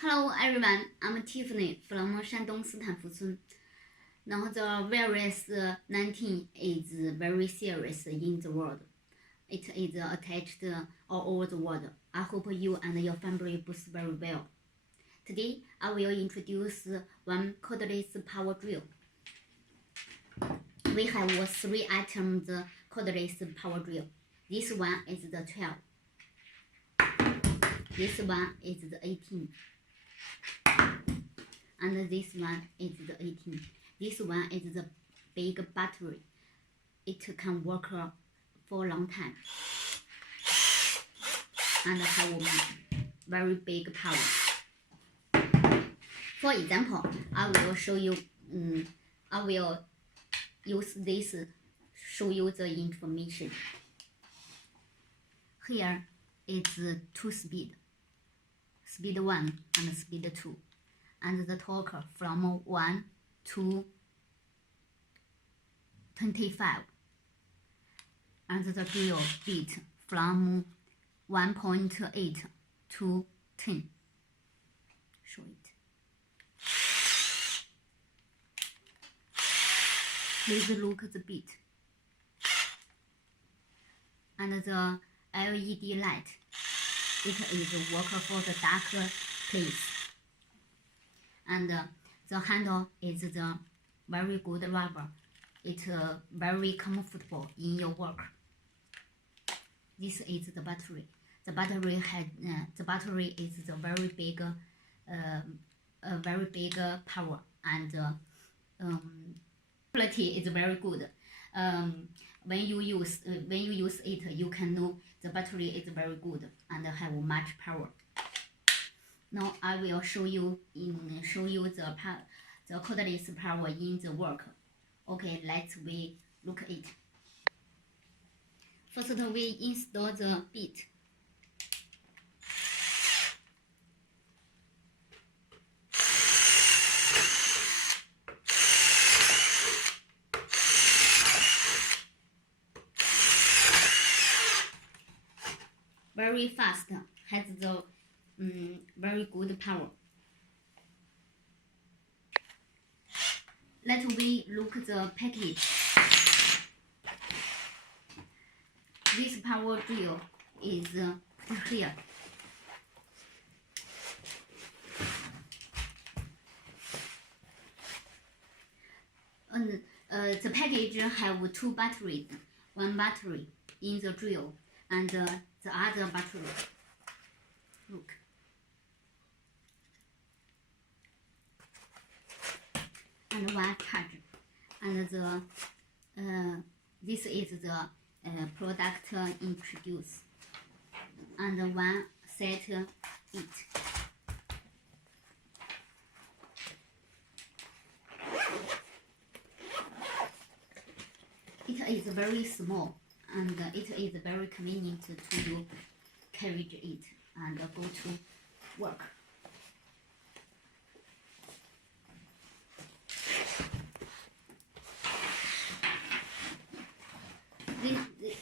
Hello everyone, I'm Tiffany from Shandong Stanford. Now the virus 19 is very serious in the world. It is attached all over the world. I hope you and your family both very well. Today I will introduce one cordless power drill. We have 3 items cordless power drill. This one is the 12. This one is the 18. And this one is the 18. This one is the big battery. It can work for a long time and have very big power. For example, I will show you. I will use this show you the information. Here is 2 speed. Speed 1 and speed 2. And the torque from 1 to 25, and the drill bit from 1.8 to 10. Show it. Please look at the bit. And the LED light. It is work for the dark place. And the handle is the very good rubber. It's very comfortable in your work. This is the battery. The battery is the very big power, and quality is very good. When you use it, you can know the battery is very good and have much power. Now I will show you the cordless power in the work. Okay, let's look at it. First we install the bit. Very fast, has the very good power. Let me look at the package. This power drill is put here. And the package have 2 batteries. One battery in the drill and the other battery. Look. And one charger, and this is the product introduced, and one set it. It is very small, and it is very convenient to you carry it and go to work.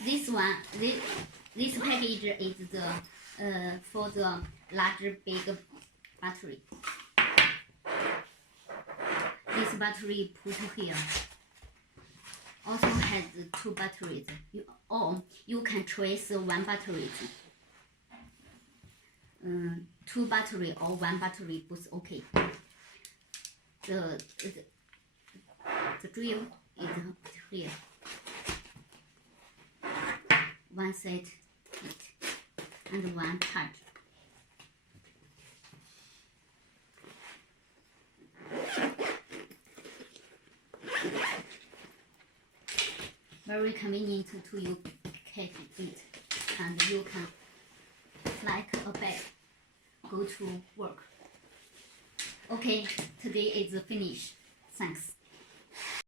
This package is for the larger big battery. This battery put here also has 2 batteries. You can choose 1 battery. 2 battery or 1 battery both okay. The drill is here. One set it and one charge. Very convenient to you carry it, and you can, like a bag, go to work. Okay, today is finished. Thanks.